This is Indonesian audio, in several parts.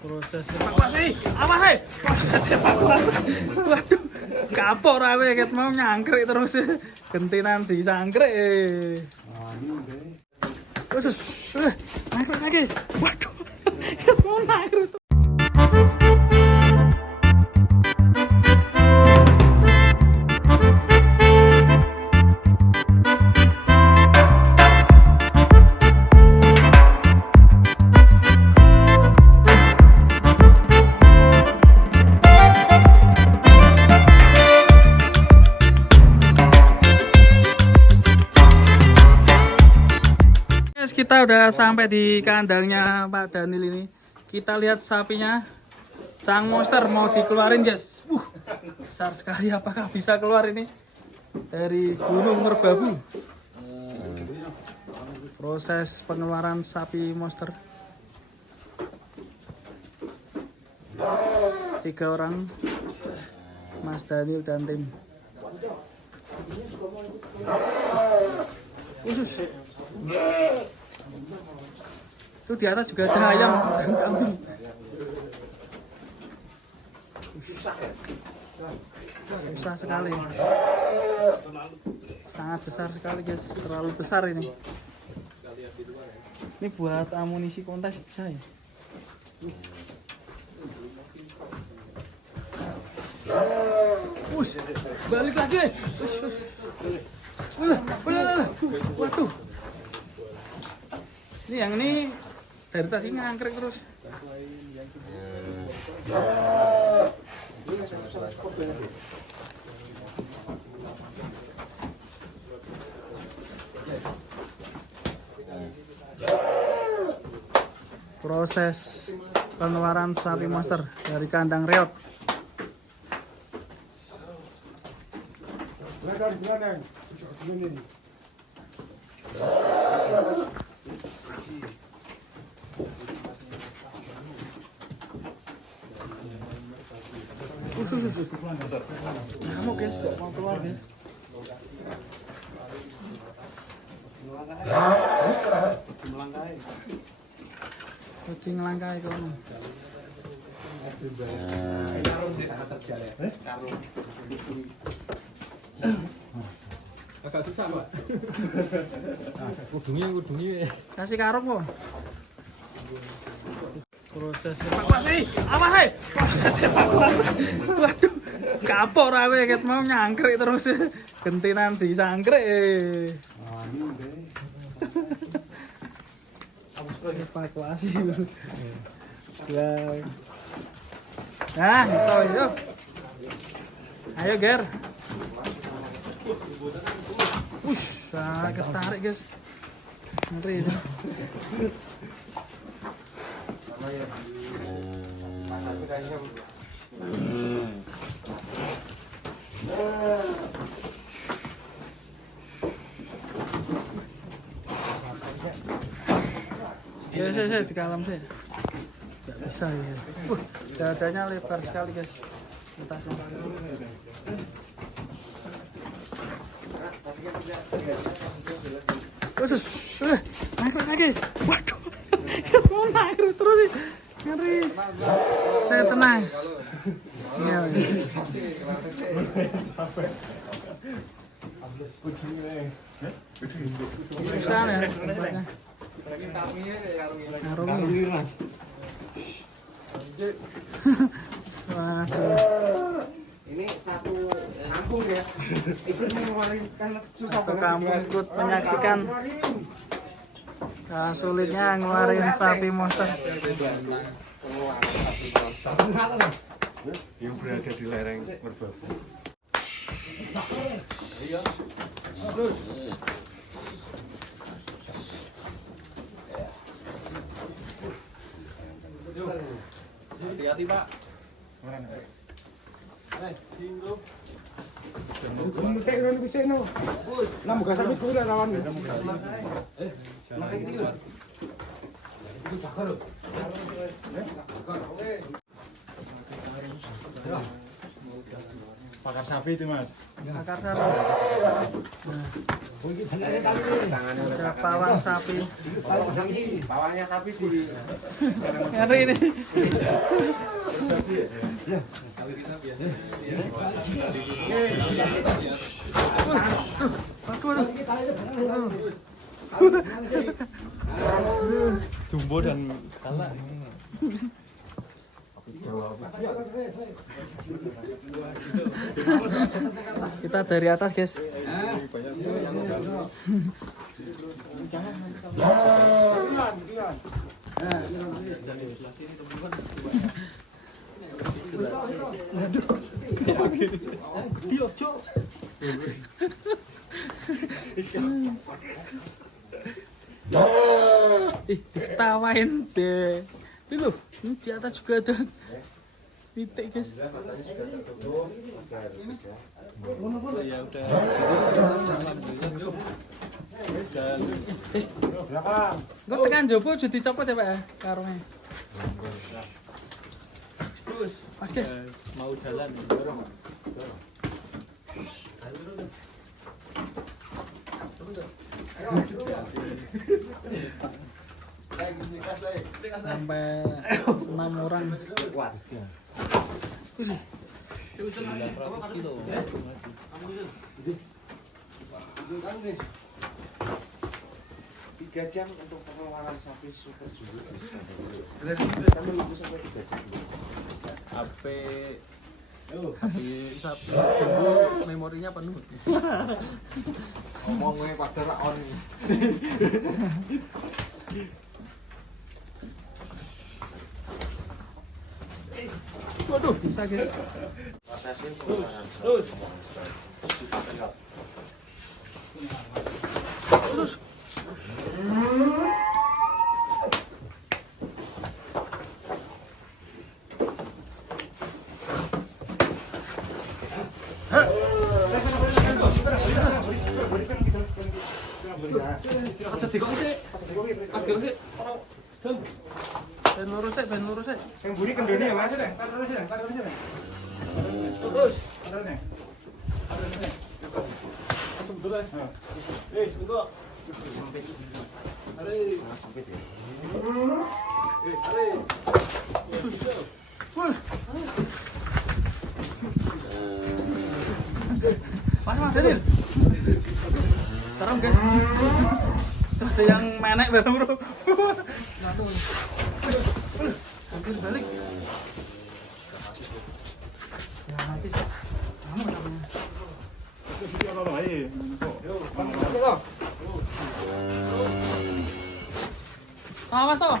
Proses evakuasi, apa sih? Proses evakuasi. Waduh, kapok rawe ket mau nyangkrik terus. Gentinan disangkrik. Khusus, nangkrik lagi. Waduh, mau nangkrik. Kita udah sampai di kandangnya Pak Daniel ini. Kita lihat sapinya. Sang monster mau dikeluarin, guys. Besar sekali. Apakah bisa keluar ini dari Gunung Merbabu? Proses pengeluaran sapi monster. 3 orang, Mas Daniel dan tim. Khusus. Itu di atas juga ada ayam dan kambing. Susah sekali. Sangat besar sekali, guys. Terlalu besar ini. Ini buat amunisi kontes bisa ya? Balik lagi. Waduh. Ini yang ini dari tadi ngangkrek terus. Proses pengeluaran sapi monster dari kandang reot. Kamu guys, mau keluar guys. Kucing langkai kono. Agak susah, Pak. Kudungi. Kasih karung kok. Proses evakuasi, apa sih? Proses evakuasi. Waduh, kapok rawe ket mau nyangkrik terus. Gentinan disangkrik. Evakuasi. Ya. Nah, bisa yuk. Ayo, Ger. Sangat ketarik, guys. Ngeri itu. Saya di dalam sih. Tidak bisa ya. Dadanya lebar sekali, guys. Atasnya. Khusus, nangkrik lagi. Waduh, mau nangkrik terus sih. Ngeri. Saya tenang. Iya. Susah ya tempatnya. Karungi. Waduh. Ini satu kampung ya, ikut mengeluarkan karena susah Satu kampung ikut menyaksikan sulitnya ngeluarin sapi monster. Yang berada di lereng Merbabu. hati-hati Pak. Pakar sapi itu mas. Bakar sapi. Nah, ada pawang sapi. Bawahnya sapi di Ngeri ini. Aduh. Jumbo dan kalah. Kita dari atas, guys. Ih, diketawain deh. Itu, ini di atas juga ada titik, guys. Ya udah. Gue tekan jopo jadi dicopot ya, Pak ya, karungnya. Mas, guys. Mau jalan. Sampai 6 orang. Kusi. 900 kilo. 3 jam untuk pengeluaran sapi super jumbo. HP sapi jumbo memorinya penuh. Ngomongnya pada on. Waduh, bisa, guys. Prosesnya pengeluaran. Terus. Ben lurus sik, ben lurus sik. Yang buri kendoni ya mas? Terus. Langsung dulu. Sebentar. Sempit ya. Mas Daniel. Serem, guys. Tuh ada yang menek bareng, bro. Hampir balik. Ya, nanti sih. Kamu namanya. Ah, Mas, oh.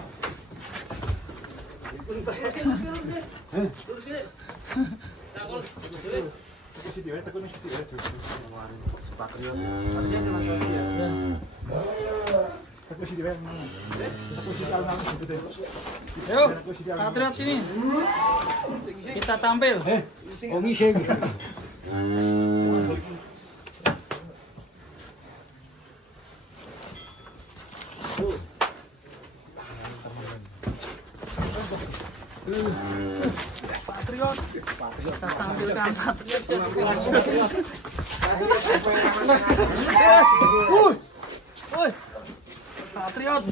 Yuk, Patriot sini. Kita tampil. Patriot. Kita tampilkan Patriot. Yes. Woi. Patriot.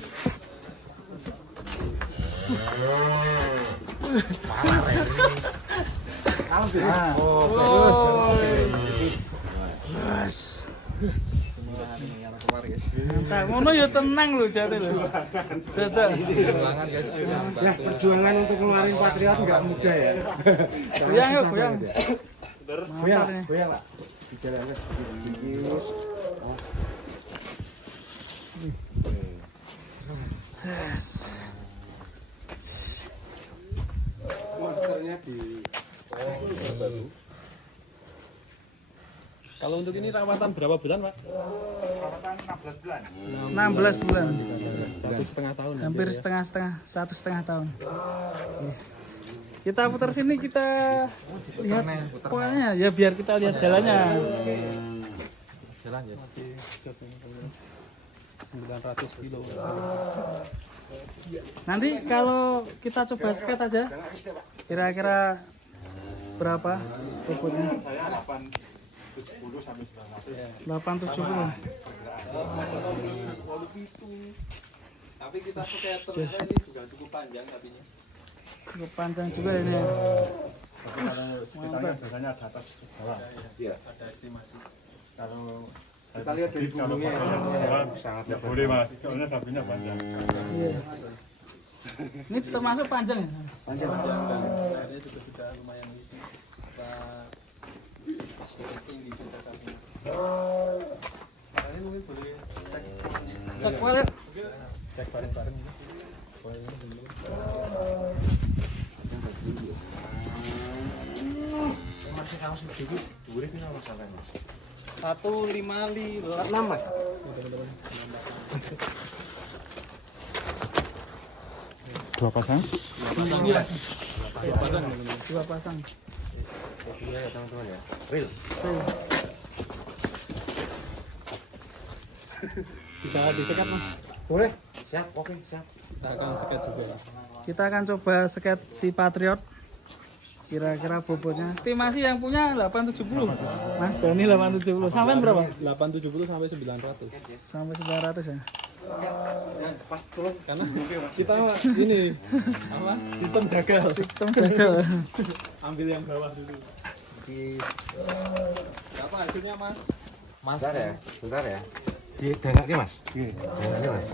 Yes. Nah, ngono ya tenang lho jane lho. Dadah. Nah, perjuangan untuk ngeluarin Patriot nggak mudah ya. Goyang yuk, goyang. Goyang, goyang lah. Bicara sedikit. Yes. Masternya di Kalau untuk ini rawatan berapa bulan, Pak? perawatan 16 bulan. 16 bulan. 1,5 tahun. Hampir setengah-setengah, 1,5 tahun. Kita putar sini, kita lihat pokoknya ya biar kita lihat jalannya. Jalan ya. 900 kilo. Nanti kalau kita coba skate aja, kira-kira berapa bobotnya? Saya 870 sampai 900. 870. Tapi kita pakai ternyata ini juga cukup panjang kakinya. Cukup panjang juga ini ya. Tapi kalau sekitarnya biasanya ada atas bawah. Iya. Ada estimasi. Kalau Kita lihat dari kalau bulunya ya. bawah, Sangat ya boleh mas, soalnya sapinya panjang. Iya. Ini termasuk panjang ya? panjang. Airnya juga sudah lumayan isi. Kita tinggi juga kakinya. Makanya mungkin boleh cek. Cek kuali. Cek bareng-bareng. Masih kaos sedikit, dhuwure pira Mas sampean Mas? 155. 46 Mas. Dua pasang? Iya. Dua pasang. Dua pasang. Iya ya teman-teman ya. Real. Oke. Bisa disekat Mas. Boleh? Siap, oke, siap. Kita akan sekat juga. Kita akan coba sket si Patriot. Kira-kira bobotnya. Estimasi yang punya 870. Mas Dani 870. Sampai berapa? 870 sampai 900. Sampai 900 ya. Pas turun. Karena kita ini apa? Sistem jagal. Sistem jagal. Ambil yang bawah dulu. Berapa hasilnya Mas? Bentar ya, bentar ya. Di dengake Mas. Dengake Mas.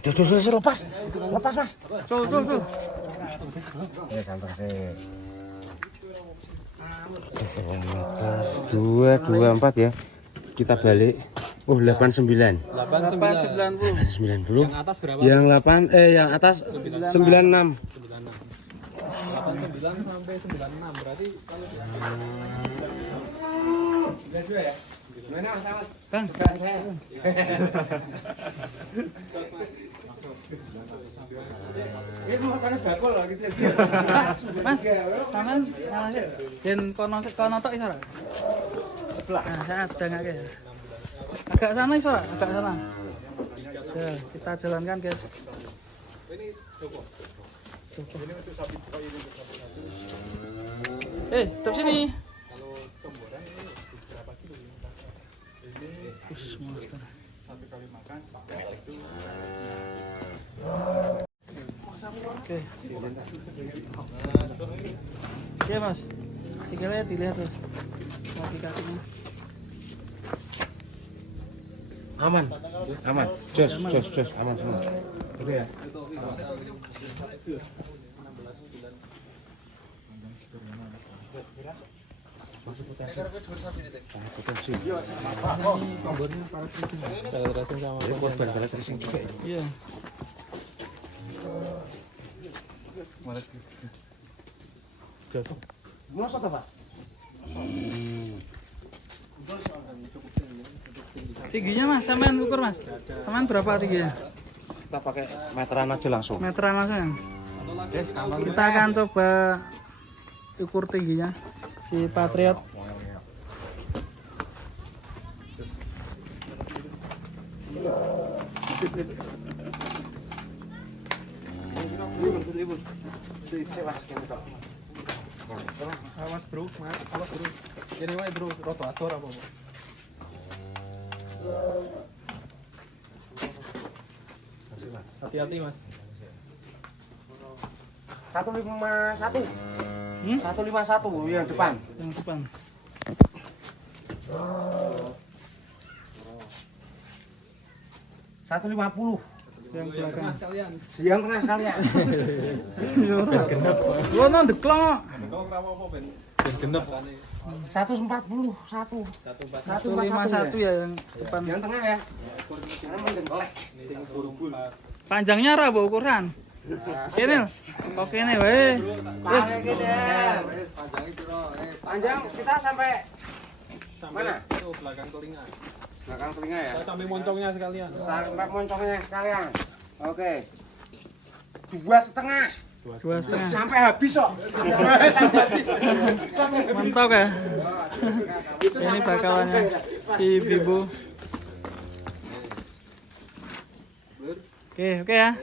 Terus lepas. Lepas Mas. Tuh. Ya santai sih. 224 ya. Kita balik. Oh, 89. 890. 90. Yang atas berapa? Yang 8 yang atas 96. 89 sampai 96 berarti kalau ya. Mana Mas Ahmad? Bang, Bukan saya. Ini mau kan bakul lah gitu. Mas, sampean ngalah yen kono tok iso ora? Sebelah. Nah, saya ada nggak ya? Agak sana iso ora? Agak sana. Ya, kita jalankan, guys. Terus sini. Monster. Satu kali makan, itu Oke. Oke, Mas. Sikilnya dilihat, Mas. Kaki-kakinya. Aman. Aman. Jos, aman semua. Oke ya. Potensi. Korban balet racing juga ya. Iya. Mau apa Pak? Tingginya Mas, sampean ukur Mas. Sampean berapa tingginya? Kita pakai meteran aja langsung. Meteran langsung ya? Kita akan coba ukur tingginya si Patriot. awas bro, awas bro. Ini wae bro, rotator apa? Hati-hati Mas. 151. 151 yang depan. Yang depan. Satu 50. Yang belakang. Kalian. Siang tengah sekalian. genep. Lo no deklong. Kau kenapa apa Ben? Genep. 141. 151 ya yang depan. Yang tengah ya. Karena mendengkelek. Panjangnya ra mbok ukuran. Kene. Kok kene wae. Panjang gede. Panjang kita sampai mana? Itu belakang telinga. Belakang telinga ya. Sampai moncongnya sekalian. Sampai moncongnya sekalian. Oke. 2,5. 2,5. Sampai habis kok. Sampai habis. Mantap ya. Ini bakalannya si Bibu. Oke ya.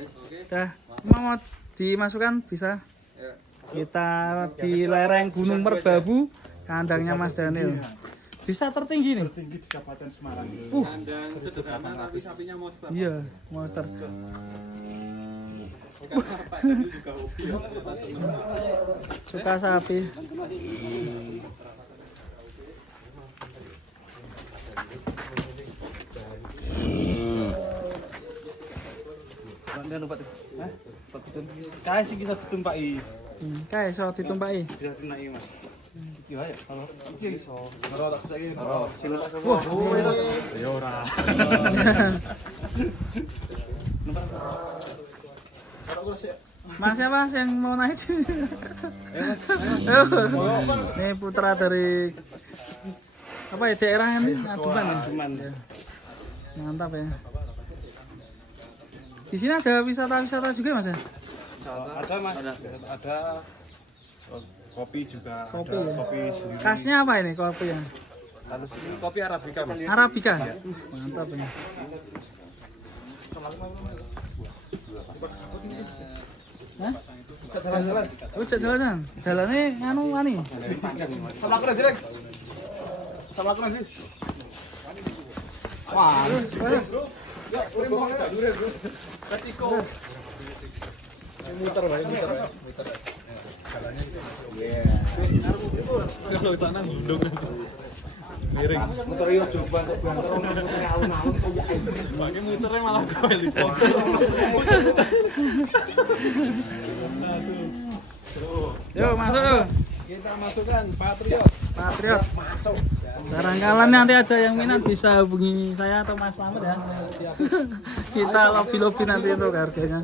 Udah. Mau dimasukkan bisa. Kita di lereng Gunung Merbabu, kandangnya Mas Daniel. Bisa tertinggi nih. Tinggi di Kabupaten Semarang. Kandang sederhana tapi sapinya monster. Iya, monster. Karena Pak Daniel juga hobi. Suka sapi. Sampeyan numpak. Hah? Kae sing bisa ditumpaki. Kae iso ditumpaki. Bisa dinaiki, Mas. Iki wae kalau iki iso. Ora tak saiki. Ora. Wah, Ya ora. Mas siapa yang mau naik? Ini putra dari apa ya daerah ini? Aduman ya. Ya. Mantap ya. Di sini ada wisata-wisata juga Mas ya? Ada, Mas. Ada kopi juga. Kopi ada ya? kopi sendiri. Khasnya apa ini kopi ya? Kalau sini kopi Arabica, Mas. Arabica. Mantap ya. Hah? Jalan-jalan. Oh, jalan-jalan. Dalane nganu ani. Sama aku nanti, Rek. Sama aku nanti. Wah, Resiko. muter bae, muter. Kalau sana gundung. Miring. Muter yo coba kok banter alun-alun kok ya. Pakai muternya malah gue helikopter. Yo masuk yo. Kita masukkan Patriot. Patriot. Masuk. Barangkali nanti ada yang minat bisa hubungi saya atau Mas Slamet ya. Kita lobby-lobby nanti untuk harganya.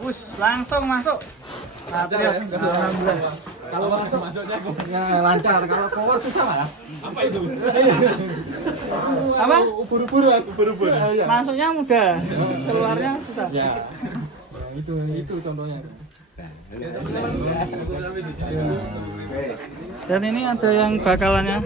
Wus, langsung masuk. Patriot. Alhamdulillah. Kalau masuk Masuknya ya lancar, kalau keluar susah, Mas. apa itu? Apa? Ubur-ubur, Mas. Ubur-ubur. Iya. Masuknya mudah, keluarnya susah. Ya. Itu contohnya. Dan ini ada yang bakalannya.